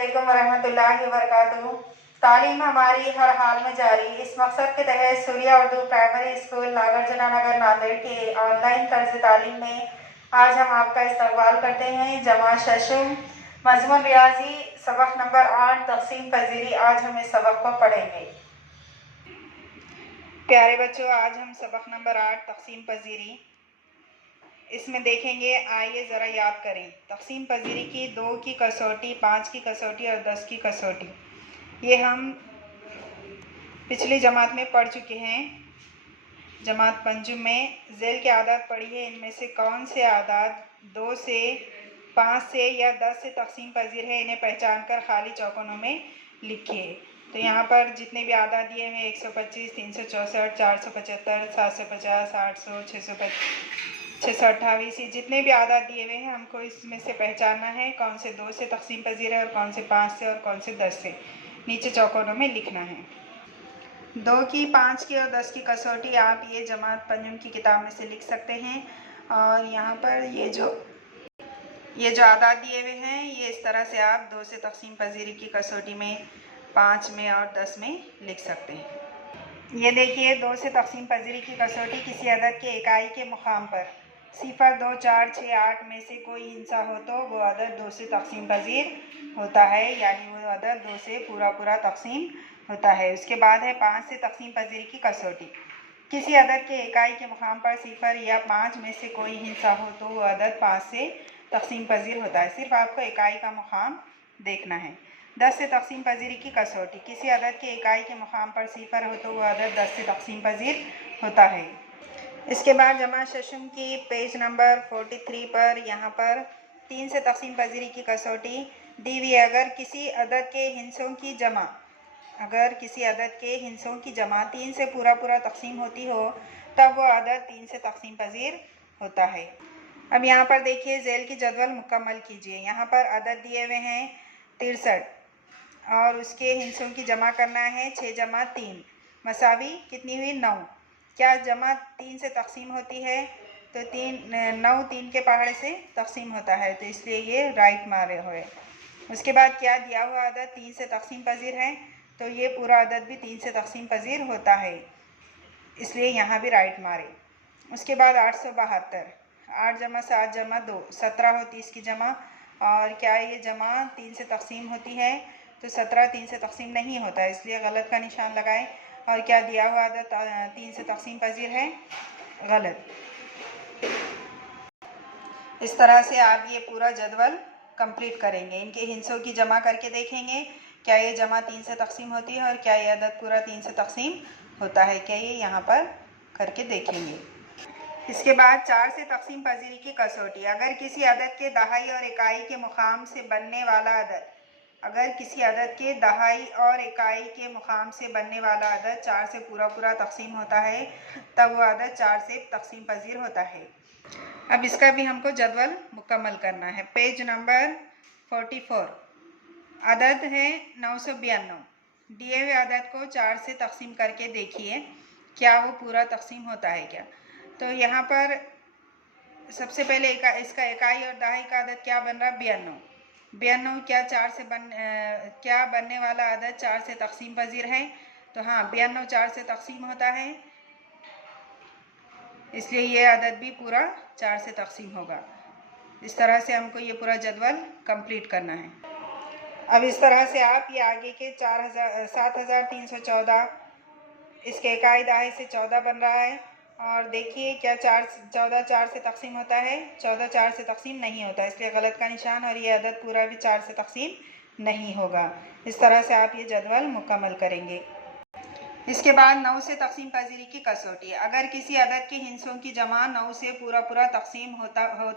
अस्सलामुअलैकुम वरहमतुल्लाहि वबरकातुहू। तालीम हमारी हर हाल में जारी। इस मकसद के तहत सूर्या उर्दू प्राइमरी स्कूल नागार्जुना नगर नांदेड़ के ऑनलाइन तर्ज तालीम में आज हम आपका इस्तकबाल करते हैं। जमा शशुम मजमून रियाजी सबक नंबर 8 तकसीम पजीरी। आज हम इस सबक को पढ़ेंगे। प्यारे बच्चों, आज हम सबक नंबर 8 तकसीम पजीरी इसमें देखेंगे। आइए ज़रा याद करें। तकसीम पजीरी की 2 की कसौटी, 5 की कसौटी और 10 की कसौटी ये हम पिछली जमात में पढ़ चुके हैं। जमात पंजुम में झेल के आदात पढ़ी है। इनमें से कौन से आदात 2 से, 5 से या 10 से तकसीम पजीर है, इन्हें पहचान कर खाली चौकोनों में लिखिए। तो यहाँ पर जितने भी आदात दिए हैं 125, 364, 475, 750, 800, 628, जितने भी आदात दिए हुए हैं हमको इसमें से पहचानना है कौन से 2 से तकसीम पजीर है और कौन से 5 से और कौन से 10 से। नीचे चौकोनों में लिखना है। 2 की, 5 की और 10 की कसौटी आप ये जमात पंजुम की किताब में से लिख सकते हैं। और यहाँ पर ये जो आदात दिए हुए हैं ये इस तरह से आप 2 से तकसीम पजीरी की कसौटी में, 5 में और 10 में लिख सकते हैं। ये देखिए, 2 से तकसीम पजीरी की कसौटी किसी अदद के इकाई के मुकाम पर 0, 2, 4, 6, 8 में से कोई हिस्सा हो तो वो अदद 2 से तकसीम पजीर होता है, यानी वो अदद 2 से पूरा तकसीम होता है। उसके बाद है 5 से तकसीम पजीरी की कसौटी। किसी अदद के इकाई के मुकाम पर 0 या 5 में से कोई हिस्सा हो तो वो अदद 5 से तकसीम पजीर होता है। सिर्फ आपको इकाई का मुकाम देखना है। 10 से तकसीम पजीरी की कसौटी। किसी अदद के इकाई के मुकाम पर 0 हो तो वो अदद 10 से तकसीम पजीर होता है। इसके बाद जमा शशुम की पेज नंबर 43 पर यहाँ पर 3 से तकसीम पजीरी की कसौटी दी हुई। अगर किसी अदद के हिस्सों की जमा 3 से पूरा तकसीम होती हो तब वो अदद 3 से तकसीम पजीर होता है। अब यहाँ पर देखिए, झेल की जदवल मुकम्मल कीजिए। यहाँ पर अदद दिए हुए हैं 63 और उसके हिस्सों की जमा करना है 6 जमा 3 मसावी कितनी हुई 9। क्या जमा 3 से तकसीम होती है? तो 9 3 के पहाड़े से तकसीम होता है, तो इसलिए ये राइट मारे हुए। उसके बाद क्या दिया हुआ अदद 3 से तकसीम पजीर है, तो ये पूरा अदद भी 3 से तकसीम पजीर होता है, इसलिए यहाँ भी राइट मारे। उसके बाद 872, 8 जमा 7 जमा 2 17 हो 30 की जमा। और क्या ये जमा 3 से तकसीम होती है? तो 17 3 से तकसीम नहीं होता है, इसलिए गलत का निशान लगाएं। और क्या दिया हुआ अदद 3 से तकसीम पजीर है? गलत। इस तरह से आप ये पूरा जदवल कंप्लीट करेंगे। इनके हिस्सों की जमा करके देखेंगे क्या ये जमा 3 से तकसीम होती है और क्या ये अदद पूरा 3 से तकसीम होता है, क्या ये यहाँ पर करके देखेंगे। इसके बाद 4 से तकसीम पजीरी की कसौटी। अगर किसी अदद के दहाई और इकाई के मुकाम से बनने वाला अदद 4 से पूरा तकसीम होता है तब वह अदद 4 से तकसीम पजीर होता है। अब इसका भी हमको जदवल मुकम्मल करना है। पेज नंबर 44 अदद है 992। दिए हुए अदद को 4 से तकसीम करके देखिए क्या वो पूरा तकसीम होता है क्या। तो यहाँ पर सबसे पहले इसका इकाई और दहाई का अदद क्या बन रहा? 92। क्या बनने वाला अदद 4 से तकसीम पजीर है? तो हाँ, 92 4 से तकसीम होता है, इसलिए ये अदद भी पूरा 4 से तकसीम होगा। इस तरह से हमको ये पूरा जदवल कंप्लीट करना है। अब इस तरह से आप ये आगे के 7314 इसके इकाई दहाई से 14 बन रहा है। और देखिए क्या 14 4 से तकसीम होता है? 14 4 से तकसीम नहीं होता, इसलिए गलत का निशान। और ये अदद पूरा भी 4 से तकसीम नहीं होगा। इस तरह से आप ये जदवल मुकम्मल करेंगे। इसके बाद 9 से तकसीम पजीरी की कसौटी। अगर किसी अदद के हिस्सों की जमा 9 से पूरा तकसीम होता हो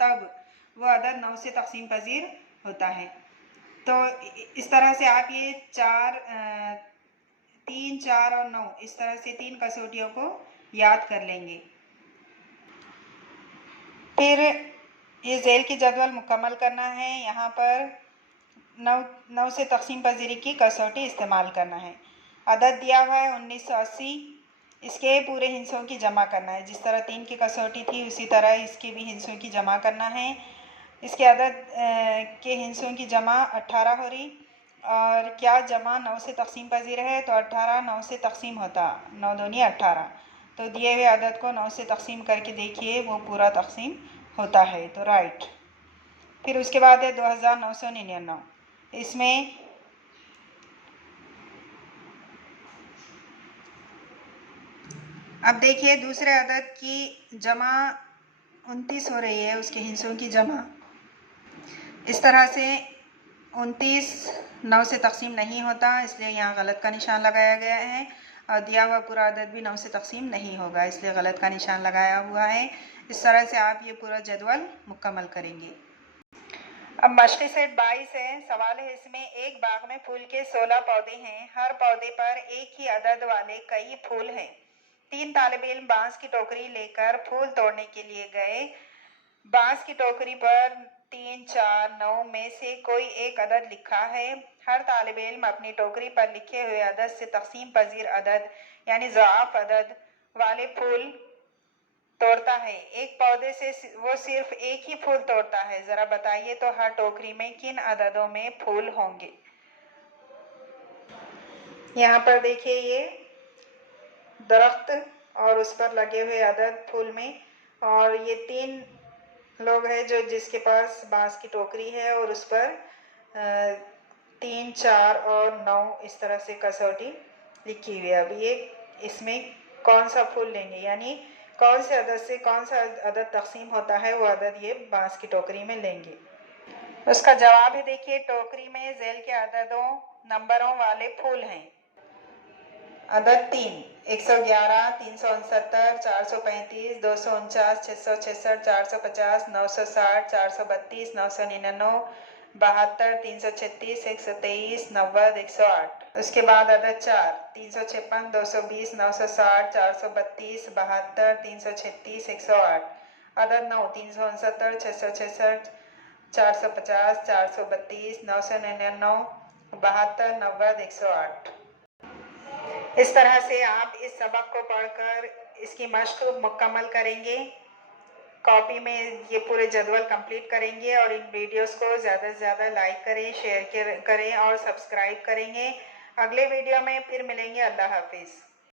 तब वह अदद 9 से तकसीम पजीर होता है। तो इस तरह से आप ये 3 4 और 9 इस तरह से 3 कसौटियों को याद कर लेंगे। फिर ये झेल की जदवल मुकम्मल करना है। यहाँ पर 9 से तकसीम पजीरी की कसौटी इस्तेमाल करना है। अदद दिया हुआ है 1980। इसके पूरे हिस्सों की जमा करना है। जिस तरह 3 की कसौटी थी उसी तरह इसके भी हिस्सों की जमा करना है। इसके अदद के हिस्सों की जमा 18 हो रही, और क्या जमा 9 से तकसीम पजीर है, तो 18 9 से तकसीम होता, 9 दूनी 18। तो दिए हुए अदद को 9 से तकसीम करके देखिए, वो पूरा तकसीम होता है, तो राइट। फिर उसके बाद है 2999। इसमें अब देखिए दूसरे अदद की जमा 29 हो रही है, उसके हिस्सों की जमा इस तरह से 29 9 से तकसीम नहीं होता, इसलिए यहाँ गलत का निशान लगाया गया है, और दिया हुआ पूरा अदद भी 9 से तकसीम नहीं होगा, इसलिए गलत का निशान लगाया हुआ है। इस तरह से आप ये पूरा जदवल मुकम्मल करेंगे। अब मशक़ी सेट 22 है। सवाल है इसमें, एक बाग में फूल के 16 पौधे हैं, हर पौधे पर एक ही अदद वाले कई फूल हैं। 3 तालिब इल्म बांस की टोकरी लेकर फूल तोड़ने के लिए गए। बांस की टोकरी पर 3 4 9 में से कोई एक अदद लिखा है। हर तालिब इल्म अपनी टोकरी पर लिखे हुए अदद से तकसीम पजीर अदद यानी ज़आफ़ अदद वाले फूल तोड़ता है। एक पौधे से वो सिर्फ एक ही फूल तोड़ता है। जरा बताइए तो हर टोकरी में किन अददों में फूल होंगे। यहाँ पर देखिए ये दरख्त और उस पर लगे हुए अदद फूल में, और ये 3 लोग हैं जो जिसके पास बांस की टोकरी है और उस पर 3 4 और 9 इस तरह से कसौटी लिखी हुई है। अब ये इसमें कौन सा फूल लेंगे, यानी कौन से अदद से कौन सा अदद तकसीम होता है, वो अदद ये बांस की टोकरी में लेंगे। उसका जवाब है, देखिए टोकरी में झेल के अददों नंबरों वाले फूल हैं। अदद 3 111 369 435 249 666 450 960 432 999 72 336 123 90 108। उसके बाद अदद 4 356 220 960 432 72 336 108। अदद 9 369 666 450 432 999 72 90 108। इस तरह से आप इस सबक को पढ़कर इसकी मश्क मुकम्मल करेंगे, कॉपी में ये पूरे जदवल कंप्लीट करेंगे, और इन वीडियोस को ज़्यादा से ज़्यादा लाइक करें, शेयर करें और सब्सक्राइब करेंगे। अगले वीडियो में फिर मिलेंगे। अल्लाह हाफिज़।